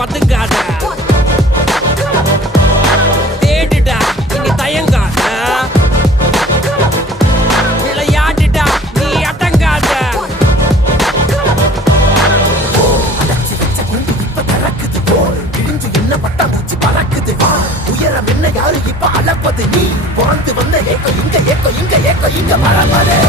பதுங்காத, தேடுடா இனி தயங்காத, விளையாடுடா நீ அடங்காத. என்ன பட்டாம்பூச்சி பறக்குது, உயரம் என்ன யாரு இப்ப அளப்பது, நீ வாழ்ந்து வந்த ஏக்கம் இங்க ஏக்கம் இங்க ஏக்கம் இங்க பரம்பரை.